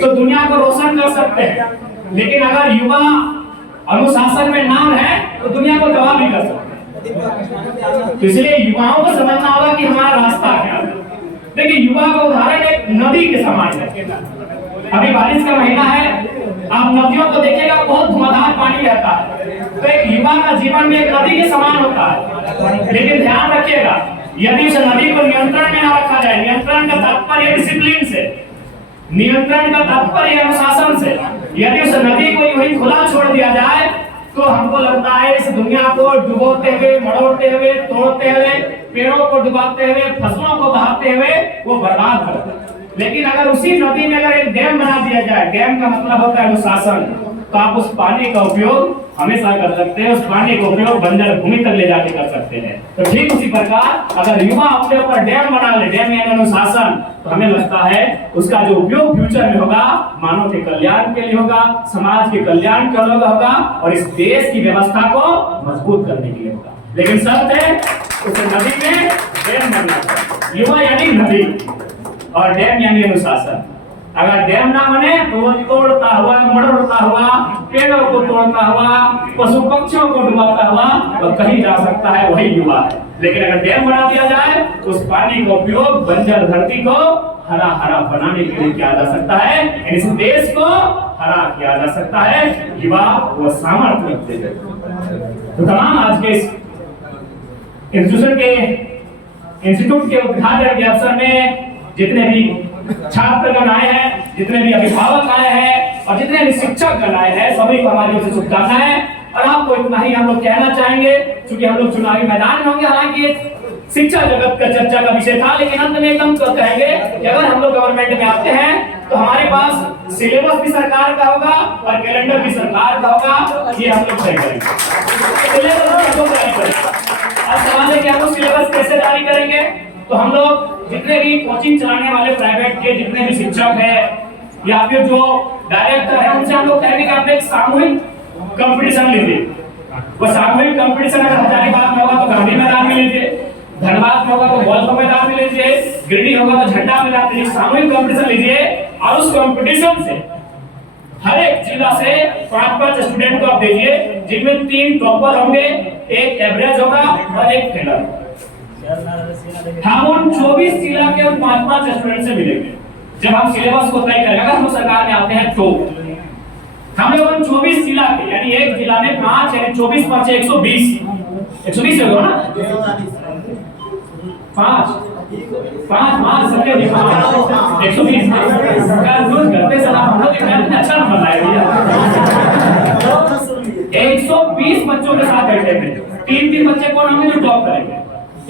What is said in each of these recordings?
तो दुनिया को रोशन कर सकते हैं, लेकिन अगर युवा अनुशासन में ना रहे तो दुनिया को तबाह भी कर सकते हैं। तो इसलिए युवाओं को समझना होगा कि हमारा रास्ता क्या है। देखिए, युवा का उदाहरण एक नदी के समान है। अभी बारिश का महीना है, आप नदियों को देखिएगा, बहुत धुआंधार पानी रहता है। तो एक युवा का जीवन में एक नदी के समान होता है। लेकिन ध्यान रखिएगा, यदि उस नदी को नियंत्रण में ना रखा जाए, नियंत्रण का तात्पर्य डिसिप्लिन से, नियंत्रण का तात्पर्य अनुशासन से, यदि उस नदी को यूं ही खुला छोड़ दिया जाए तो हमको लगता है इस दुनिया को डुबोते हुए, मड़ोड़ते हुए, तोड़ते हुए, पेड़ों को डुबाते हुए, फसलों को बहाते हुए वो बर्बाद करता है। लेकिन अगर उसी नदी में अगर एक डैम बना दिया जाए, डैम का मतलब होता है अनुशासन, तो आप उस पानी का उपयोग हमेशा कर सकते हैं, उस पानी का उपयोग बंजर भूमि तक ले जाके कर सकते हैं। तो ठीक उसी प्रकार अगर युवा अपने ऊपर डैम बना ले, डैम यानी अनुशासन, तो हमें लगता है उसका जो उपयोग फ्यूचर में होगा मानव के कल्याण के लिए होगा, समाज के कल्याण के लिए होगा और इस देश की व्यवस्था को मजबूत करने के लिए होगा। लेकिन शर्त है उस नदी में डैम बनना चाहिए। युवा यानी नदी और डैम यानी अनुशासन। अगर डैम ना बने तो वो तोड़ता हुआ, मरोड़ता हुआ, पेड़ों को तोड़ता हुआ, पशु पक्षियों को डुबाता हुआ तो कहीं जा सकता है, वही युवा है। लेकिन अगर डैम बना दिया जाए तो उस पानी का उपयोग बंजर धरती को हरा हरा बनाने के लिए किया जा सकता है, इस देश को हरा किया जा सकता है। युवा वो सामर्थ्य रखते हैं। तो तमाम आज के इंस्टीट्यूट के उद्घाटन के अवसर में जितने भी छात्रगण आए हैं, जितने भी अभिभावक आए हैं और जितने भी शिक्षकगण आए हैं, सभी को हमारी ओर से शुभकामनाएं। और आपको इतना ही हम लोग कहना चाहेंगे, क्योंकि हम लोग चुनावी मैदान में होंगे, हालांकि शिक्षा जगत का चर्चा का विषय था, लेकिन अंत में एकदम कहेंगे कि अगर हम लोग गवर्नमेंट में आते हैं तो हमारे पास सिलेबस भी सरकार का होगा और कैलेंडर भी सरकार का होगा, ये हम लोग तय करेंगे। अब सवाल है कि हम लोग सिलेबस कैसे जारी करेंगे। तो हम लोग जितने भी कोचिंग चलाने वाले प्राइवेट के जितने भी शिक्षक हैं या फिर जो डायरेक्टर हैं, उनसे हम लोग कहेंगे कि आप एक सामूहिक कंपटीशन लीजिए। वो सामूहिक कंपटीशन अगर हजारीबाग में होगा तो गांधी मैदान में लीजिए, धनबाद में होगा तो बॉल मैदान में लीजिए, गिरडी होगा तो झंडा मैदान में, सामूहिक कंपटीशन लीजिए और उस कंपटीशन से हर एक जिला से 5-5 स्टूडेंट को आप भेजिए, जिनमें 3 टॉपर होंगे, एक एवरेज होगा और एक फेलर। हम उन 24 जिला के उन 5-5 स्टूडेंट से मिलेंगे। जब हम सिलेबस को तय करेंगे, अगर हम सरकार में आते हैं तो हम लोग उन 24 जिला के, यानी एक जिला में 5 यानी 24 5 120 होगा ना, 5 सबके 120 करते सलाह हम लोग अच्छा नंबर लाए भैया। 120 बच्चों के साथ बैठे थे, 3 बच्चे कौन होंगे जो टॉप करेंगे,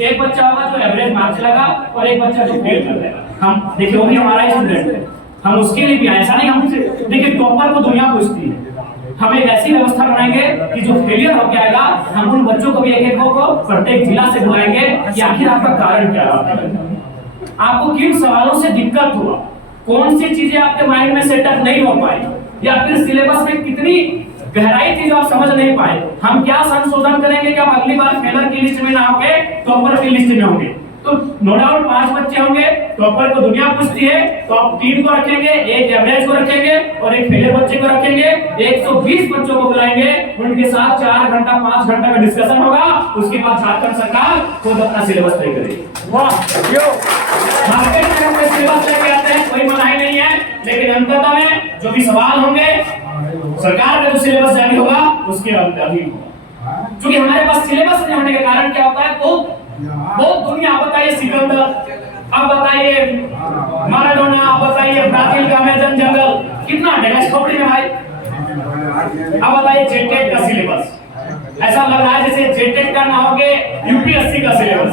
एक बच्चा होगा जो एवरेज मार्क्स लगा और एक बच्चा जो फेल कर देगा। हम देखिए वही हमारा स्टूडेंट है, हम उसके लिए भी आए, ऐसा नहीं हम देखिए टॉपर को दुनिया पूछती है। हम एक ऐसी व्यवस्था बनाएंगे कि जो फेलियर हो जाएगा हम उन बच्चों को भी एक को प्रत्येक जिला से बुलाएंगे कि आखिर आपका कारण क्या है, आपको किन सवालों से दिक्कत हुआ, कौन सी चीजें आपके माइंड में सेटअप नहीं हो पाई, या फिर सिलेबस में कितनी गहराई चीज आप समझ नहीं पाए। हम क्या संशोधन करेंगे कि आप अगली बार फेलर की लिस्ट में ना होंगे, टॉपर की लिस्ट में होंगे। तो नो डाउट 5 बच्चे होंगे, टॉपर को दुनिया पूछती है तो आप 3 को रखेंगे, एक एवरेज को रखेंगे और एक फेलियर बच्चे को रखेंगे। 120 बच्चों को बुलाएंगे, उनके साथ 4 घंटा 5 घंटा का डिस्कशन होगा। उसके बाद झारखंड सरकार खुद अपना सिलेबस तय करेगी। मार्केट में हम सिलेबस लेके आते हैं, कोई मनाही नहीं है, लेकिन अंततः में जो भी सवाल होंगे सरकार का जो सिलेबस जारी होगा उसके अधीन होगा। क्योंकि हमारे पास सिलेबस नहीं होने के कारण क्या होता है, बहुत दुनिया, बताइए सिकंदर, अब बताइए माराडोना, अब बताइए ब्राजील का अमेजन जंगल, कितना डेगा खोपड़ी में भाई। अब बताइए जेटेट का सिलेबस, ऐसा लग रहा है जैसे जेटेट का ना हो के यूपीएससी का सिलेबस।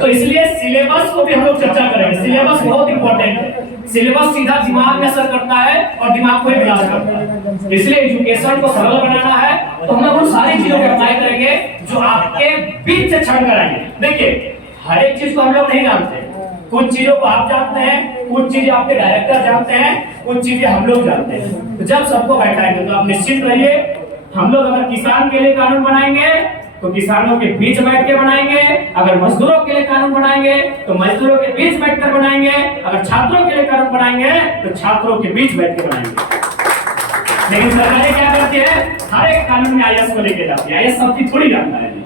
तो इसलिए सिलेबस को भी हम लोग चर्चा करेंगे। सिलेबस बहुत इंपॉर्टेंट है, सिलेबस सीधा दिमाग में असर करता है और दिमाग को ही विनाश करता है। इसलिए एजुकेशन को सरल बनाना है तो हम लोग उन सारी चीजों को अप्लाई करेंगे जो आपके बीच से छड़ कराएंगे। देखिए हर एक चीज को हम लोग नहीं जानते, कुछ चीजों को आप जानते हैं, कुछ चीजें आपके डायरेक्टर जानते हैं, कुछ चीजें हम लोग जानते हैं। तो जब सबको बैठाएंगे तो आप निश्चित रहिए, हम लोग अगर किसान के लिए कानून बनाएंगे तो किसानों के बीच बैठ के बनाएंगे, अगर मजदूरों के लिए कानून बनाएंगे तो मजदूरों के बीच बैठकर बनाएंगे, अगर छात्रों के लिए कानून बनाएंगे तो छात्रों के बीच बैठकर बनाएंगे। लेकिन सरकारें क्या करती है, हर एक कानून में आईएएस को लेके जाती है। आईएएस सब चीज थोड़ी जानता है जी,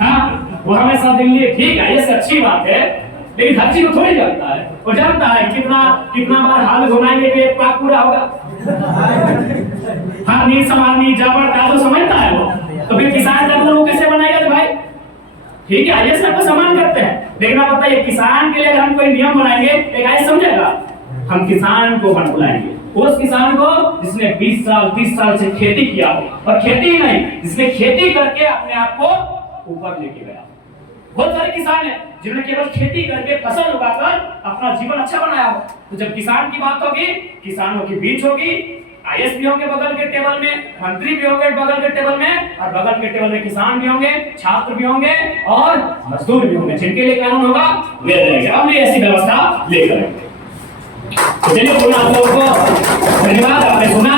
हाँ वो हमेशा दिल्ली ठीक है, आईएएस अच्छी बात है, लेकिन हर चीज को थोड़ी जानता है। वो जानता है कितना बार हाल घुमाएंगे कि एक पाक पूरा होगा, हर नींद समानी जाबर का तो समझता है वो। तो फिर किसान कानून वो कैसे बनाएगा तो भाई ठीक है आईएएस सबको समान करते हैं, लेकिन आप बताइए किसान के लिए अगर हम कोई नियम बनाएंगे एक आईएएस समझेगा? हम किसान को बुलाएंगे, उस किसान को जिसने 20 साल 30 साल से खेती किया हो, और खेती ही नहीं जिसने खेती करके अपने आप को ऊपर लेके गया। बहुत सारे किसान हैं जिन्होंने केवल खेती करके फसल उगाकर अपना जीवन अच्छा बनाया हो। तो जब किसान की बात होगी, किसानों की बीच होगी, आईएएस भी होंगे बगल के टेबल में, मंत्री भी होंगे बगल के टेबल में, और बगल के टेबल में किसान भी होंगे, छात्र भी होंगे और मजदूर भी होंगे, जिनके लिए कानून होगा वे रहेंगे। हम भी ऐसी व्यवस्था लेकर आएंगे। तो चलिए आप लोगों को धन्यवाद, आपने सुना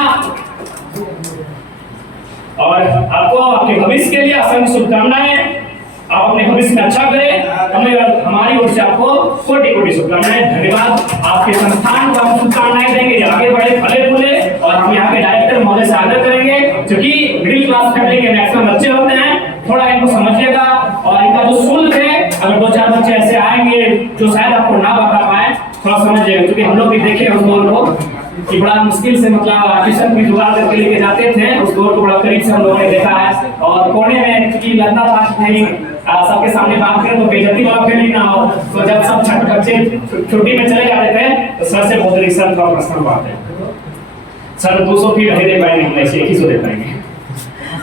और आपको आपके भविष्य के लिए असंख्य शुभकामनाएं। आप अपने भविष्य में अच्छा करें, हमारी ओर से आपको कोटि-कोटि शुभकामनाएं। धन्यवाद। आपके संस्थान को हम शुभकामनाएं देंगे, आगे बढ़े फले फूले, और हम यहाँ के डायरेक्टर महोदय से आग्रह करेंगे, क्योंकि मिडिल क्लास फैमिली के मैक्सिमम बच्चे होते हैं, थोड़ा इनको समझिएगा और इनका जो शुल्क है, अगर 2-4 बच्चे ऐसे आएंगे जो शायद आपको ना बता पाए, थोड़ा समझिएगा, क्योंकि हम लोग भी देखे उस दौर को कि बड़ा मुश्किल से मतलब ट्यूशन की जुगाड़ करके लेके जाते थे। उस दौर को बड़ा करीब से हम लोगों ने देखा है, और कोने में क्योंकि लगता था नहीं सबके सामने बात करें तो बेइज्जती वाला फीलिंग ना हो, तो जब सब छोटे बच्चे छुट्टी में चले जाते थे तो सर से बोलते थे सर थोड़ा प्रश्न बात है, सर 200 फीस नहीं दे पाएंगे, हम ऐसे 100 दे पाएंगे।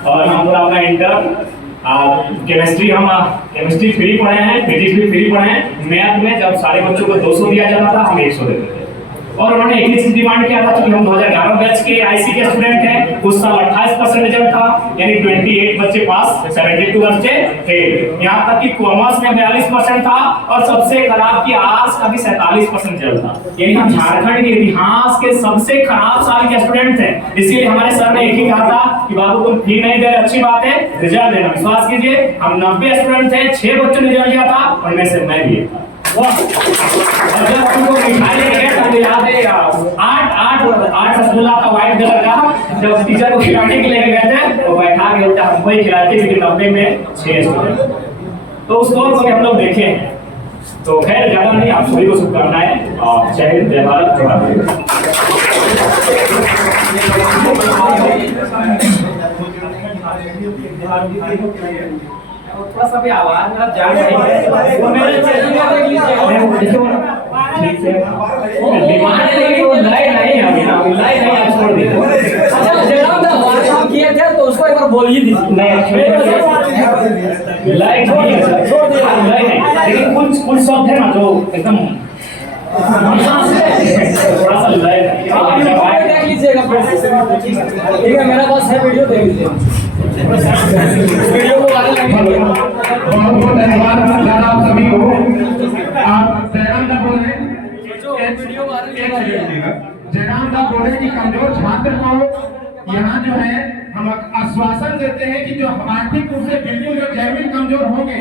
और हम पूरा अपना इंटर केमिस्ट्री फ्री पढ़े हैं, फिजिक्स भी फ्री पढ़े हैं। मैथ में जब सारे बच्चों को 200 दिया जाता था, हम 100 देते थे। और उन्होंने एक ही चीज डिमांड किया था कि हम 2011 बैच के आईसी के स्टूडेंट हैं, उस साल 28% रिजल्ट था, यानी 28 बच्चे पास, 72 बच्चे फेल। यहाँ तक कि कॉमर्स में 42% था, और सबसे खराब की आर्ट्स का भी 47% रिजल्ट था। यानी हम झारखंड के इतिहास के सबसे खराब साल के स्टूडेंट थे। इसीलिए हमारे सर ने एक ही कहा था कि बाबू तुम फी नहीं दे रहे, अच्छी बात है, रिजल्ट देना। विश्वास कीजिए हम 90 स्टूडेंट थे, 6 बच्चों ने रिजल्ट लिया था, उनमें से मैं भी था। और जब हमको मिठाई लेके तो मुझे याद है 8 रसगुल्ला था व्हाइट कलर का, जब टीचर को खिलाने के लेके गए थे तो बैठा के उल्टा हमको ही खिलाते, क्योंकि 90 में 6 स्टूडेंट। तो उस दौर को हम लोग देखे हैं। तो खैर ज्यादा नहीं, आप सभी को शुभकामनाएं और जय हिंद जय भारत। थोड़ा सा भी आवाज ना जा रही है, वो मेरे चैनल में देख लीजिए, देखो ठीक से बीमार है, वो लाइव नहीं है, अभी लाइव नहीं आप छोड़ दीजिए। अच्छा जनाब दा बात हम किए थे तो उसको एक बार बोलिए दीजिए। नहीं लाइव नहीं है, छोड़ दीजिए, लाइव नहीं, लेकिन कुछ शब्द है ना जो एकदम थोड़ा सा लाइव आप देख लीजिएगा, ठीक है मेरा पास है वीडियो, देख लीजिए वीडियो को बहुत धन्यवाद आप सभी को। आप जयराम दा बोल रहे जयराम दा बोल रहे कि कमजोर छात्र को यहाँ जो है हम आश्वासन देते हैं कि जो आर्थिक रूप से बिल्कुल जो जैविक कमजोर होंगे